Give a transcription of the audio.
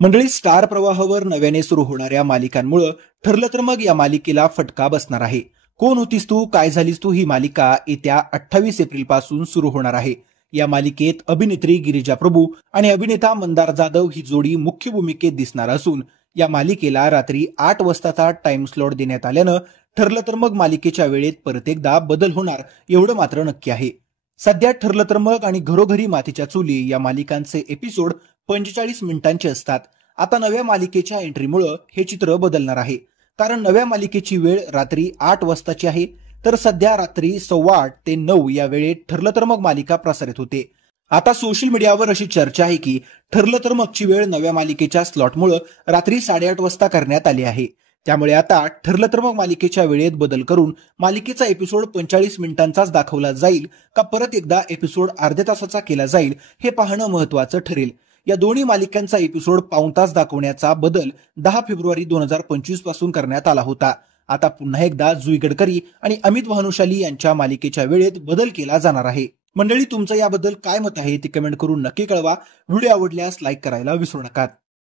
मंडळी, स्टार प्रवाहावर नव्याने सुरू होणाऱ्या मालिकांमुळे ठरलं तर मग या मालिकेला फटका बसणार आहे. कोण होतीस तू काय झालीस तू ही मालिका येत्या 28 एप्रिल पासून सुरू होणार आहे. या मालिकेत अभिनेत्री गिरिजा प्रभू आणि अभिनेता मंदार जाधव ही जोडी मुख्य भूमिकेत दिसणार असून या मालिकेला रात्री 8 वाजताचा टाइम स्लॉट देण्यात आल्यानं ठरलं तर मग मालिकेच्या वेळेत परत एकदा बदल होणार एवढं मात्र नक्की आहे. सध्या ठरलं तर मग आणि घरोघरी मातीच्या चुली या मालिकांचे एपिसोड 45 मिनिटांचे असतात. आता नव्या मालिकेच्या एंट्रीमुळे हे चित्र बदलणार आहे. कारण नव्या मालिकेची वेळ रात्री 8 वाजताची आहे, तर सध्या रात्री 8:15 ते 9 या वेळेत ठरलं तर मग मालिका प्रसारित होते. आता सोशल मीडियावर अशी चर्चा आहे की ठरलं तर मगची वेळ नव्या मालिकेच्या स्लॉटमुळे रात्री 8:30 वाजता करण्यात आली आहे. त्यामुळे आता ठरलं तर मग मालिकेच्या वेळेत बदल करून मालिकेचा एपिसोड 45 मिनिटांचाच दाखवला जाईल का परत एकदा एपिसोड अर्ध्या तासाचा केला जाईल हे पाहणं महत्वाचं ठरेल. या दोन्ही मालिकांचा एपिसोड पाऊण तास दाखवण्याचा बदल 10 फेब्रुवारी 2025 पासून करण्यात आला होता. आता पुन्हा एकदा जुई गडकरी आणि अमित भानुशाली यांच्या मालिकेच्या वेळेत बदल केला जाणार आहे. मंडळी, तुमचं याबद्दल काय मत आहे ते कमेंट करून नक्की कळवा. व्हिडिओ आवडल्यास लाईक करायला विसरू नका.